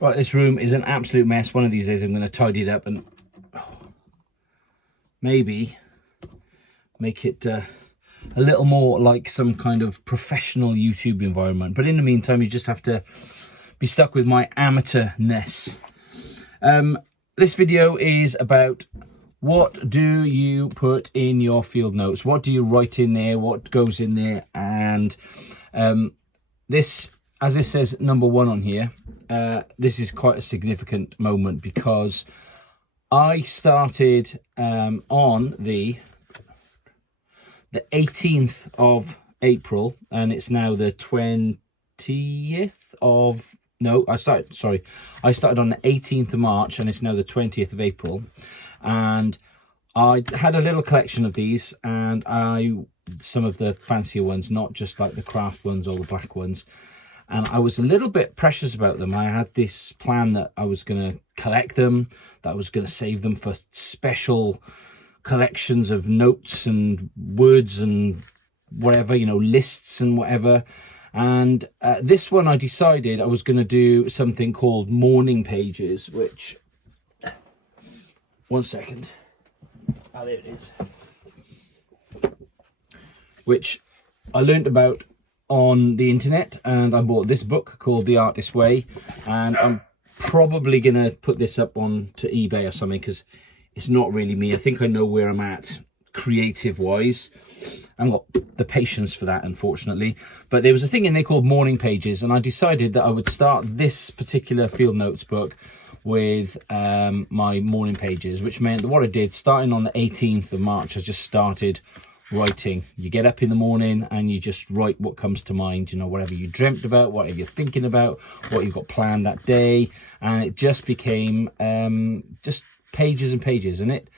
Right, this room is an absolute mess. One of these days I'm going to tidy it up and maybe make it a little more like some kind of professional YouTube environment. But in the meantime, you just have to be stuck with my amateurness. This video is about what do you put in your field notes? What do you write in there? What goes in there? And this, as it says number 1 on here, this is quite a significant moment because I started on the 18th of April, and it's now the 20th of, no, I started on the 18th of March, and it's now the 20th of April. And I had a little collection of these, and some of the fancier ones, not just like the craft ones or the black ones. And I was a little bit precious about them. I had this plan that I was going to collect them, that I was going to save them for special collections of notes and words and whatever, you know, lists and whatever. And this one I decided I was going to do something called morning pages, which, one second, there it is, which I learned about on the internet, and I bought this book called The Artist's Way, and I'm probably going to put this up onto eBay or something because it's not really me. I think I know where I'm at creative wise. I haven't got the patience for that, unfortunately. But there was a thing in there called morning pages, and I decided that I would start this particular field notes book with my morning pages, which meant that what I did, starting on the 18th of March, I just started writing. You get up in the morning and you just write what comes to mind, you know, whatever you dreamt about, whatever you're thinking about, what you've got planned that day. And it just became just pages and pages, and it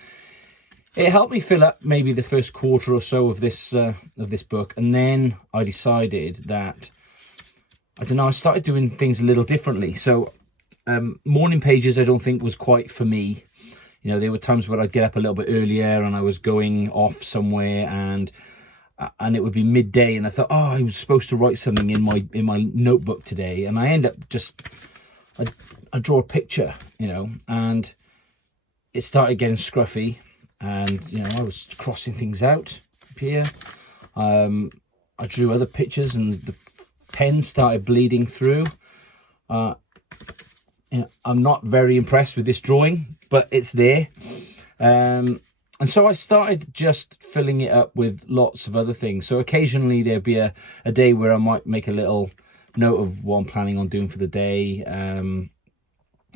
helped me fill up maybe the first quarter or so of this book. And then I decided that, I don't know, I started doing things a little differently. So morning pages I don't think was quite for me. You know, there were times where I'd get up a little bit earlier and I was going off somewhere, and it would be midday, and I thought, oh, I was supposed to write something in my notebook today, and I end up just I draw a picture, you know, and it started getting scruffy, and you know, I was crossing things out up here. I drew other pictures and the pen started bleeding through. You know, I'm not very impressed with this drawing, but it's there. And so I started just filling it up with lots of other things. So occasionally there'd be a day where I might make a little note of what I'm planning on doing for the day.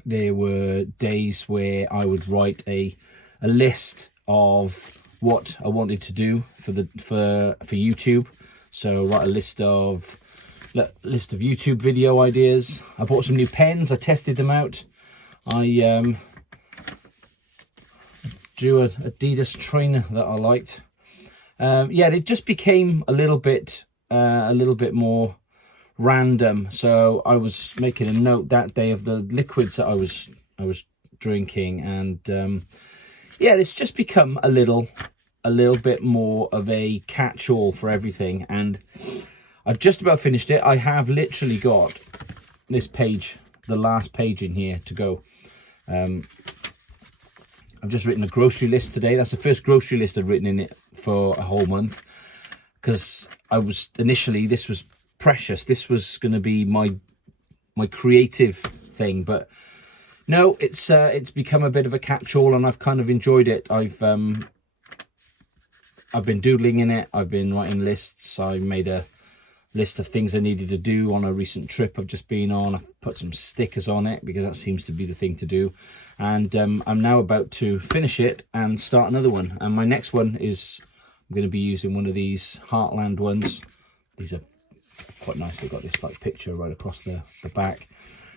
There were days where I would write a list of what I wanted to do for YouTube. So write a list of YouTube video ideas. I bought some new pens. I tested them out. I drew an Adidas trainer that I liked. Yeah, it just became a little bit more random. So I was making a note that day of the liquids that I was drinking, and yeah, it's just become a little bit more of a catch-all for everything. And I've just about finished it. I have literally got this page, the last page in here to go. I've just written a grocery list today. That's the first grocery list I've written in it for a whole month, because initially this was precious. This was going to be my creative thing, but no, it's become a bit of a catch-all, and I've kind of enjoyed it. I've been doodling in it. I've been writing lists. I made a list of things I needed to do on a recent trip I've just been on. I've put some stickers on it because that seems to be the thing to do. And I'm now about to finish it and start another one. And my next one is, I'm going to be using one of these Heartland ones. These are quite nice. They've got this like picture right across the back.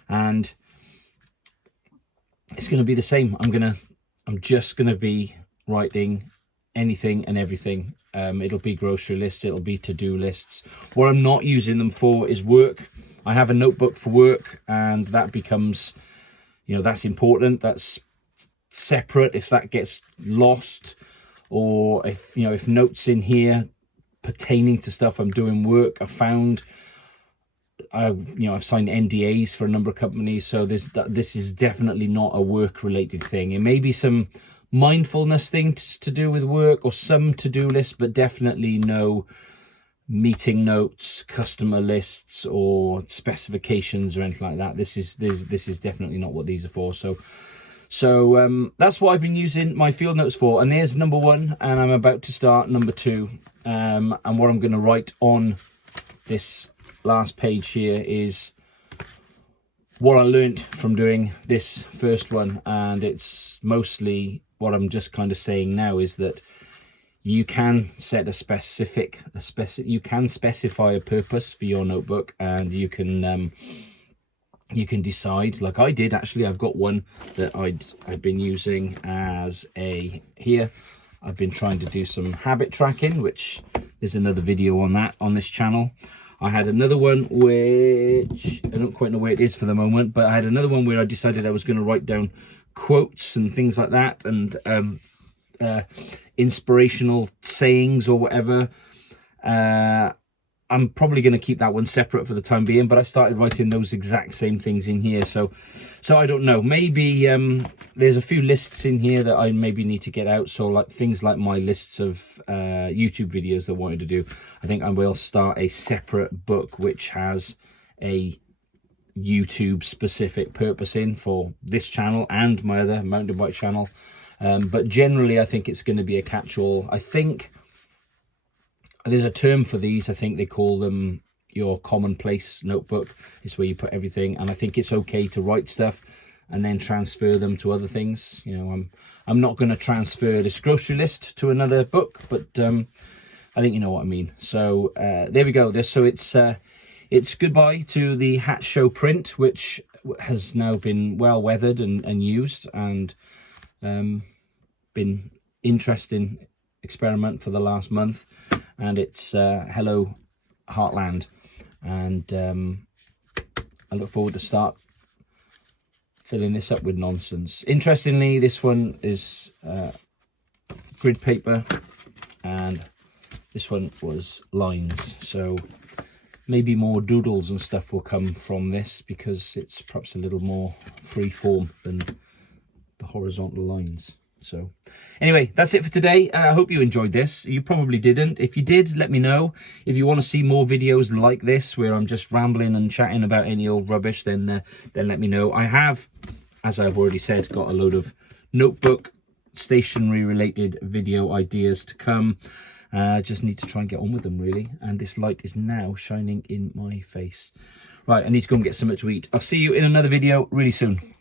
And it's going to be the same. I'm just going to be writing anything and everything. It'll be grocery lists, it'll be to-do lists. What I'm not using them for is work. I have a notebook for work, and that becomes, you know, that's important. That's separate. If that gets lost, or if, you know, if notes in here pertaining to stuff I'm doing work, I found I've signed NDAs for a number of companies, so this is definitely not a work-related thing. It may be some mindfulness things to do with work or some to-do list, but definitely no meeting notes, customer lists, or specifications or anything like that. This is definitely not what these are for. So that's what I've been using my field notes for. And there's number 1, and I'm about to start number 2. And what I'm going to write on this last page here is what I learned from doing this first one. And it's mostly what I'm just kind of saying now is that you can set you can specify a purpose for your notebook, and you can decide, like I did actually. I've got one that I've been using as here. I've been trying to do some habit tracking, which there's another video on that on this channel. I had another one which I don't quite know where it is for the moment, but I had another one where I decided I was going to write down quotes and things like that, and inspirational sayings or whatever. I'm probably going to keep that one separate for the time being, but I started writing those exact same things in here. So I don't know, maybe there's a few lists in here that I maybe need to get out. So like things like my lists of YouTube videos that I wanted to do, I think I will start a separate book which has a YouTube specific purpose in for this channel and my other mountain bike channel. But generally I think it's going to be a catch-all. I think there's a term for these. I think they call them your commonplace notebook. It's where you put everything, and I think it's okay to write stuff and then transfer them to other things. You know, I'm not going to transfer this grocery list to another book, but I think you know what I mean. So there we go. So it's goodbye to the Hat Show print, which has now been well weathered and used, and been interesting experiment for the last month. And it's Hello Heartland, and I look forward to start filling this up with nonsense. Interestingly, this one is grid paper, and this one was lines, so maybe more doodles and stuff will come from this, because it's perhaps a little more free form than the horizontal lines. So anyway, that's it for today. I hope you enjoyed this. You probably didn't. If you did, let me know. If you want to see more videos like this where I'm just rambling and chatting about any old rubbish, then let me know. I have, as I've already said, got a load of notebook stationery related video ideas to come. Just need to try and get on with them, really. And this light is now shining in my face. Right, I need to go and get something to eat. I'll see you in another video really soon.